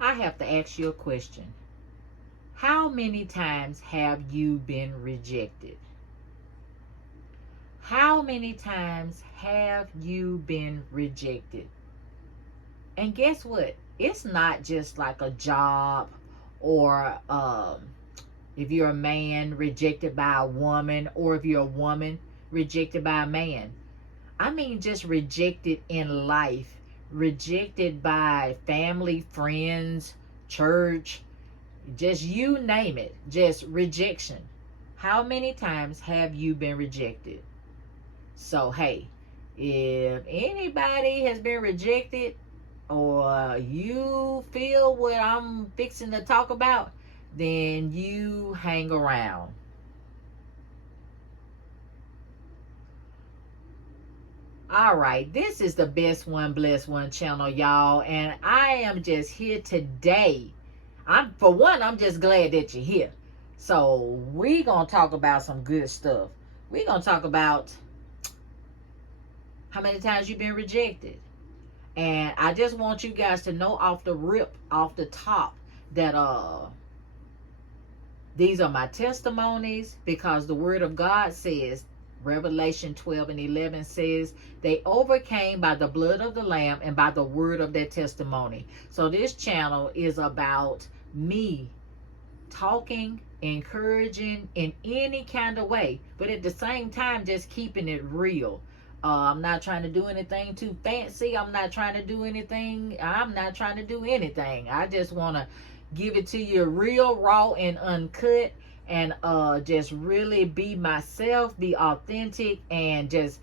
I have to ask you a question. How many times have you been rejected? How many times have you been rejected? And guess what? It's not just like a job or if you're a man rejected by a woman, or if you're a woman rejected by a man. I mean, just rejected in life, rejected by family, friends, church, just you name it, just rejection. How many times have you been rejected? So, hey, if anybody has been rejected, or you feel what I'm fixing to talk about, then you hang around. All right, this is the Best One Blessed One channel, y'all, and I am just here today. I'm just glad that you're here. So we gonna talk about some good stuff. We gonna talk about how many times you've been rejected. And I just want you guys to know off the rip, off the top, that these are my testimonies, because the word of God says, Revelation 12:11 says, they overcame by the blood of the Lamb and by the word of their testimony. So this channel is about me talking, encouraging in any kind of way, but at the same time, just keeping it real. I'm not trying to do anything too fancy. I'm not trying to do anything. I just want to give it to you real, raw, and uncut, and just really be myself, be authentic, and just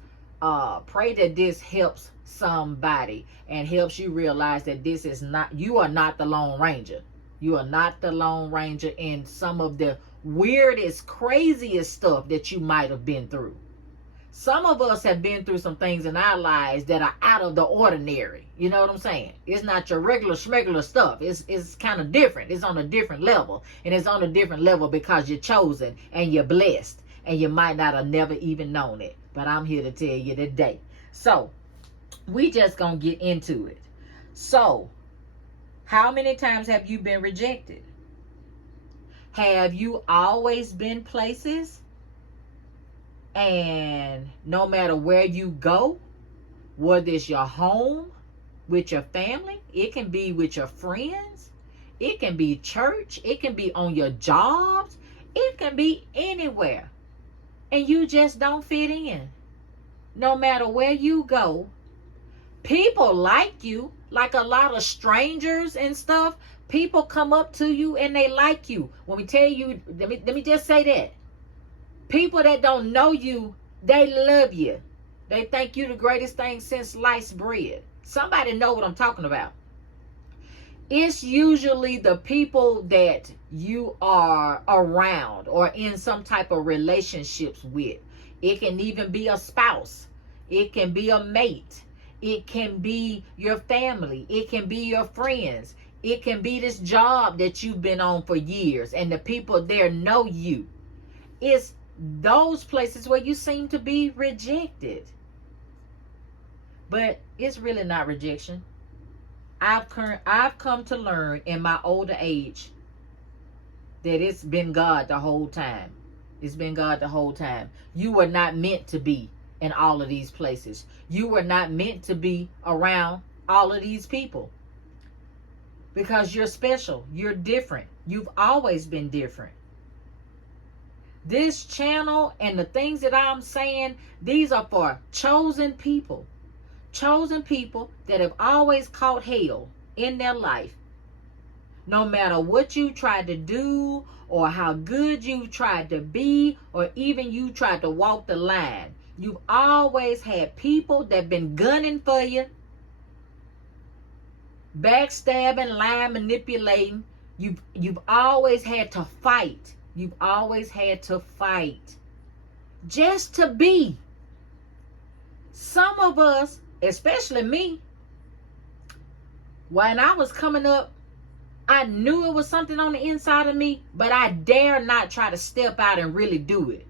pray that this helps somebody and helps you realize that you are not the Lone Ranger. You are not the Lone Ranger in some of the weirdest, craziest stuff that you might have been through. Some of us have been through some things in our lives that are out of the ordinary. You know what I'm saying? It's not your regular schmegular stuff. It's kind of different. It's on a different level. And it's on a different level because you're chosen and you're blessed. And you might not have never even known it. But I'm here to tell you today. So, we just going to get into it. So, how many times have you been rejected? Have you always been places? And no matter where you go, whether it's your home, with your family, it can be with your friends, it can be church, it can be on your jobs, it can be anywhere. And you just don't fit in. No matter where you go, people like you, like a lot of strangers and stuff. People come up to you and they like you. When we tell you, let me just say that. People that don't know you, they love you. They think you the greatest thing since sliced bread. Somebody know what I'm talking about. It's usually the people that you are around or in some type of relationships with. It can even be a spouse. It can be a mate. It can be your family. It can be your friends. It can be this job that you've been on for years and the people there know you. It's those places where you seem to be rejected. But it's really not rejection. I've come to learn in my older age that it's been God the whole time. It's been God the whole time. You were not meant to be in all of these places. You were not meant to be around all of these people. Because you're special. You're different. You've always been different. This channel and the things that I'm saying, these are for chosen people. Chosen people that have always caught hell in their life. No matter what you tried to do or how good you tried to be or even you tried to walk the line. You've always had people that been gunning for you, backstabbing, lying, manipulating. You've always had to fight. You've always had to fight just to be. Some of us, especially me, when I was coming up, I knew it was something on the inside of me, but I dare not try to step out and really do it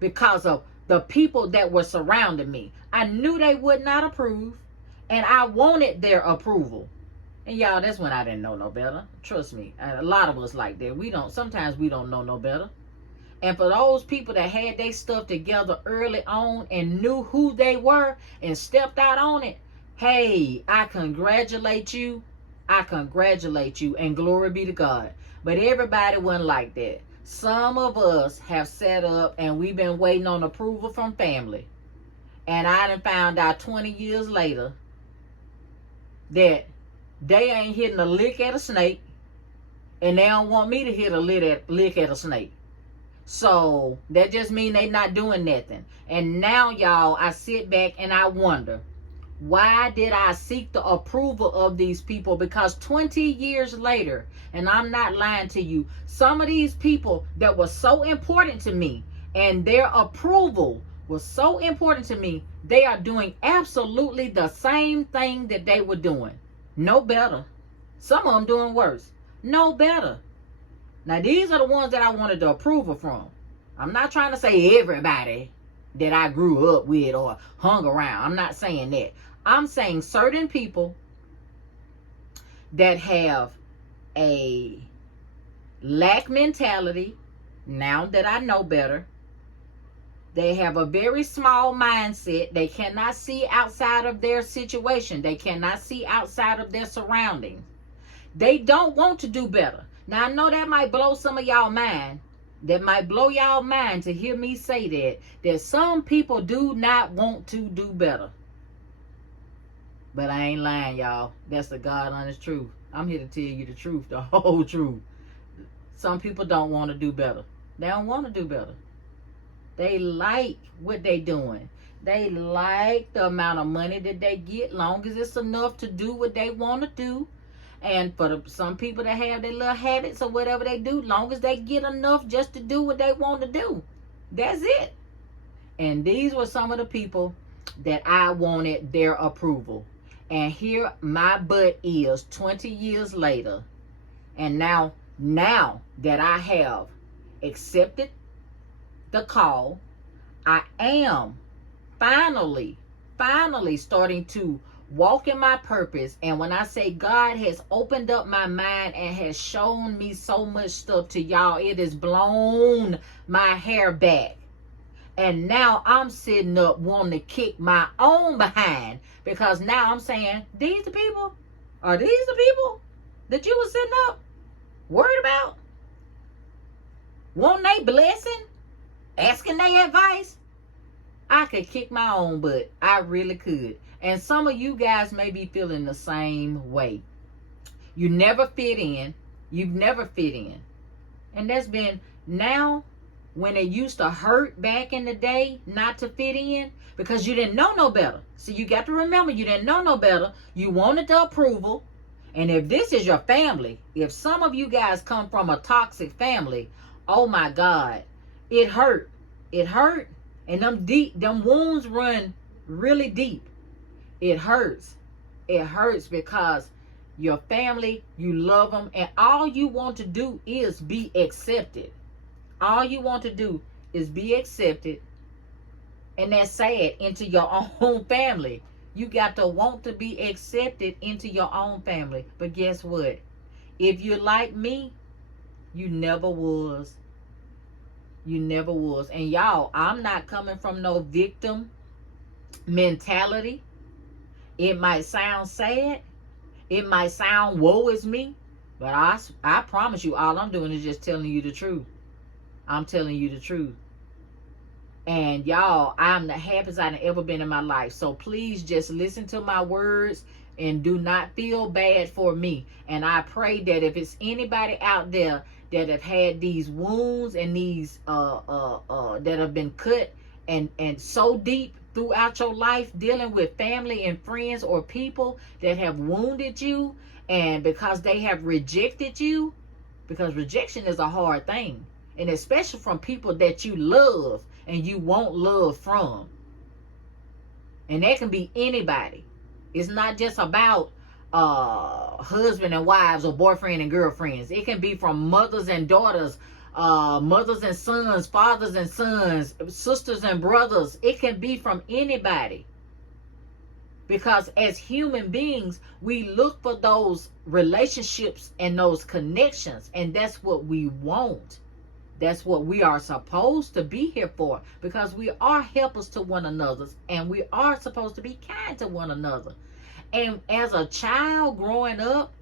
because of the people that were surrounding me. I knew they would not approve, and I wanted their approval. And y'all, that's when I didn't know no better. Trust me. A lot of us like that. Sometimes we don't know no better. And for those people that had their stuff together early on and knew who they were and stepped out on it, hey, I congratulate you. I congratulate you, and glory be to God. But everybody wasn't like that. Some of us have sat up and we've been waiting on approval from family. And I done found out 20 years later that they ain't hitting a lick at a snake, and they don't want me to hit a lick at a snake. So that just means they not doing nothing. And now, y'all, I sit back and I wonder, why did I seek the approval of these people? Because 20 years later, and I'm not lying to you, some of these people that were so important to me and their approval was so important to me, they are doing absolutely the same thing that they were doing. No better. Some of them doing worse. No better. Now, these are the ones that I wanted the approval from. I'm not trying to say everybody that I grew up with or hung around. I'm not saying that. I'm saying certain people that have a lack mentality, now that I know better. They have a very small mindset. They cannot see outside of their situation. They cannot see outside of their surroundings. They don't want to do better. Now, I know that might blow some of y'all mind. That might blow y'all mind to hear me say that some people do not want to do better. But I ain't lying, y'all. That's the God honest truth. I'm here to tell you the truth, the whole truth. Some people don't want to do better. They don't want to do better. They like what they doing. They like the amount of money that they get, long as it's enough to do what they want to do. And for some people that have their little habits or whatever they do, long as they get enough just to do what they want to do. That's it. And these were some of the people that I wanted their approval. And here my butt is 20 years later. And now that I have accepted the call, I am finally starting to walk in my purpose. And when I say God has opened up my mind and has shown me so much stuff to y'all, it has blown my hair back. And now I'm sitting up wanting to kick my own behind, because now I'm saying, these the people? Are these the people that you were sitting up worried about? Want they blessing? Asking their advice? I could kick my own butt. I really could. And some of you guys may be feeling the same way. You never fit in. You've never fit in. And that's been now, when it used to hurt back in the day not to fit in, because you didn't know no better. So you got to remember, you didn't know no better. You wanted the approval. And if this is your family, if some of you guys come from a toxic family, oh my God, it hurt. It hurt. And them wounds run really deep. It hurts. It hurts because your family, you love them, and all you want to do is be accepted. All you want to do is be accepted. And that's sad, into your own family. You got to want to be accepted into your own family. But guess what? If you're like me, you never was. You never was. And y'all, I'm not coming from no victim mentality. It might sound sad. It might sound woe is me. But I promise you, all I'm doing is just telling you the truth. I'm telling you the truth. And y'all, I'm the happiest I've ever been in my life. So please just listen to my words and do not feel bad for me. And I pray that if it's anybody out there that have had these wounds and these that have been cut and so deep throughout your life, dealing with family and friends or people that have wounded you, and because they have rejected you, because rejection is a hard thing, and especially from people that you love and you want love from. And that can be anybody. It's not just about husband and wives or boyfriend and girlfriends. It can be from mothers and daughters, mothers and sons, fathers and sons, sisters and brothers. It can be from anybody. Because as human beings, we look for those relationships and those connections, and that's what we want. That's what we are supposed to be here for, because we are helpers to one another, and we are supposed to be kind to one another. And as a child growing up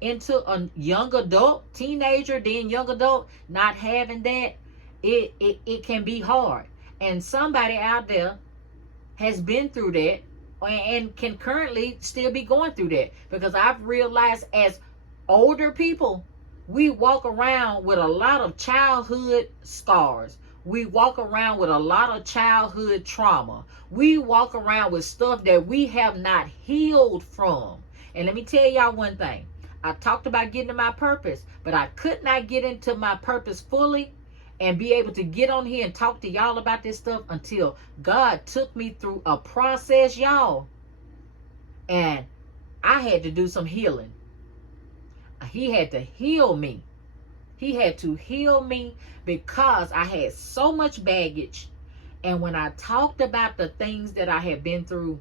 into a young adult, teenager, then young adult, not having that, it can be hard. And somebody out there has been through that and can currently still be going through that, because I've realized as older people, we walk around with a lot of childhood scars. We walk around with a lot of childhood trauma. We walk around with stuff that we have not healed from. And let me tell y'all one thing. I talked about getting to my purpose, but I could not get into my purpose fully and be able to get on here and talk to y'all about this stuff until God took me through a process, y'all. And I had to do some healing. He had to heal me. He had to heal me because I had so much baggage. And when I talked about the things that I had been through,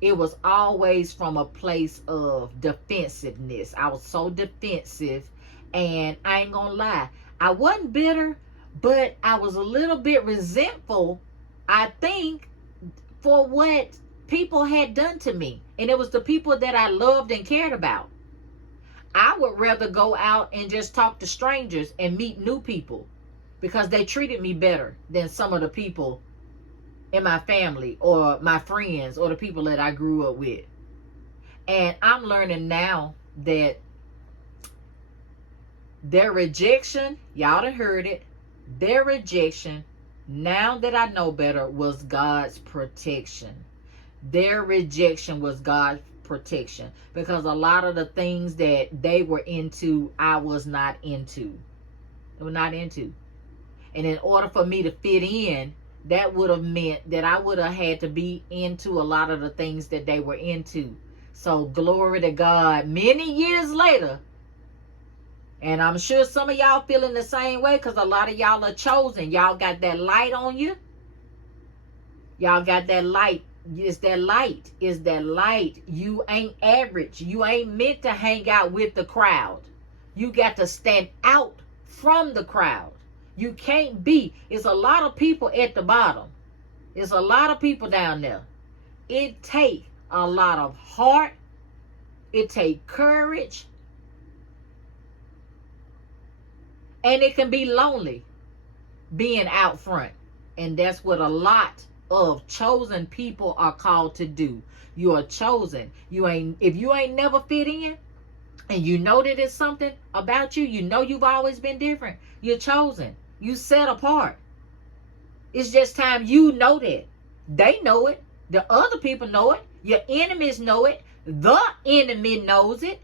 it was always from a place of defensiveness. I was so defensive. And I ain't gonna lie, I wasn't bitter, but I was a little bit resentful, I think, for what people had done to me. And it was the people that I loved and cared about. I would rather go out and just talk to strangers and meet new people, because they treated me better than some of the people in my family or my friends or the people that I grew up with. And I'm learning now that their rejection, y'all done heard it, their rejection, now that I know better, was God's protection. Their rejection was God's protection, because a lot of the things that they were into, I was not into. I was not into. And in order for me to fit in, that would have meant that I would have had to be into a lot of the things that they were into. So glory to God, many years later, and I'm sure some of y'all feeling the same way, because a lot of y'all are chosen. Y'all got that light on you. Y'all got that light. It's that light. It's that light. You ain't average. You ain't meant to hang out with the crowd. You got to stand out from the crowd. You can't be. It's a lot of people at the bottom. It's a lot of people down there. It take a lot of heart. It take courage. And it can be lonely being out front. And that's what a lot of chosen people are called to do. You are chosen. If you ain't never fit in, and you know that it's something about you, you know you've always been different, you're chosen. You set apart. It's just time you know that. They know it. The other people know it. Your enemies know it. The enemy knows it.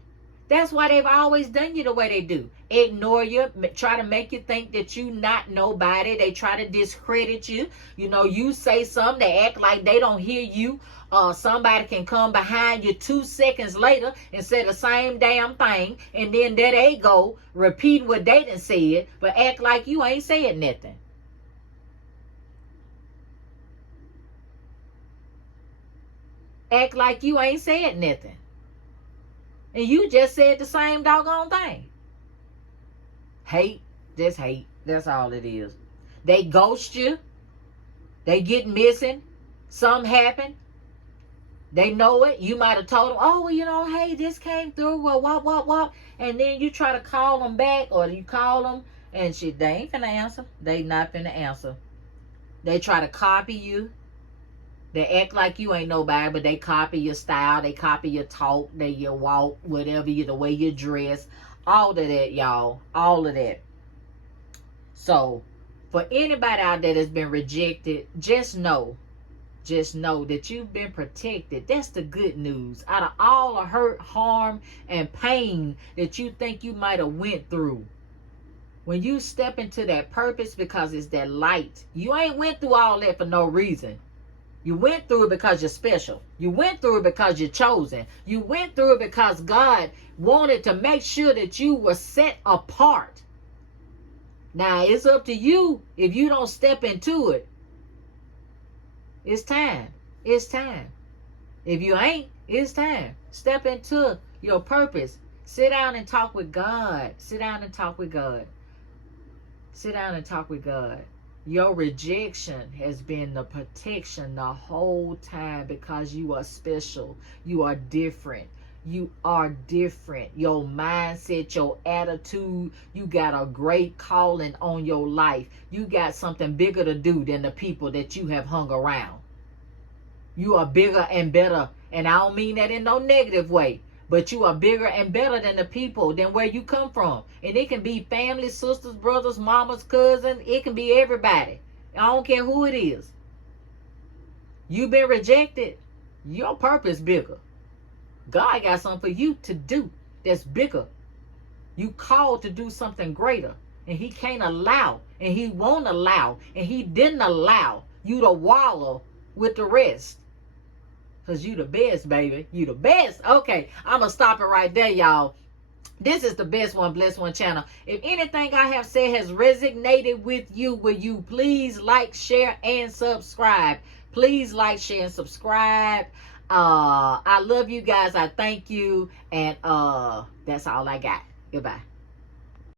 That's why they've always done you the way they do. Ignore you, try to make you think that you not nobody. They try to discredit you. You know, you say something, they act like they don't hear you. Somebody can come behind you 2 seconds later and say the same damn thing, and then there they go, repeat what they done said, but act like you ain't said nothing. Act like you ain't said nothing. And you just said the same doggone thing. Hate, just hate. That's all it is. They ghost you. They get missing. Something happened. They know it. You might have told them, oh, well, you know, hey, this came through. Well, what. And then you try to call them back, or you call them, and shit, they ain't finna answer. They not finna answer. They try to copy you. They act like you ain't nobody, but they copy your style. They copy your talk, your walk, whatever, the way you dress. All of that, y'all. All of that. So, for anybody out there that's been rejected, just know that you've been protected. That's the good news. Out of all the hurt, harm, and pain that you think you might have went through, when you step into that purpose, because it's that light, you ain't went through all that for no reason. You went through it because you're special. You went through it because you're chosen. You went through it because God wanted to make sure that you were set apart. Now, it's up to you if you don't step into it. It's time. It's time. If you ain't, it's time. Step into your purpose. Sit down and talk with God. Sit down and talk with God. Sit down and talk with God. Your rejection has been the protection the whole time because you are special. You are different. You are different. Your mindset, your attitude, you got a great calling on your life. You got something bigger to do than the people that you have hung around. You are bigger and better. And I don't mean that in no negative way. But you are bigger and better than the people, than where you come from. And it can be family, sisters, brothers, mamas, cousins. It can be everybody. I don't care who it is. You've been rejected. Your purpose bigger. God got something for you to do that's bigger. You called to do something greater. And he can't allow. And he won't allow. And he didn't allow you to wallow with the rest. Because you the best, baby. You the best. Okay, I'm going to stop it right there, y'all. This is the Best One, Blessed One channel. If anything I have said has resonated with you, will you please like, share, and subscribe? Please like, share, and subscribe. I love you guys. I thank you. And that's all I got. Goodbye.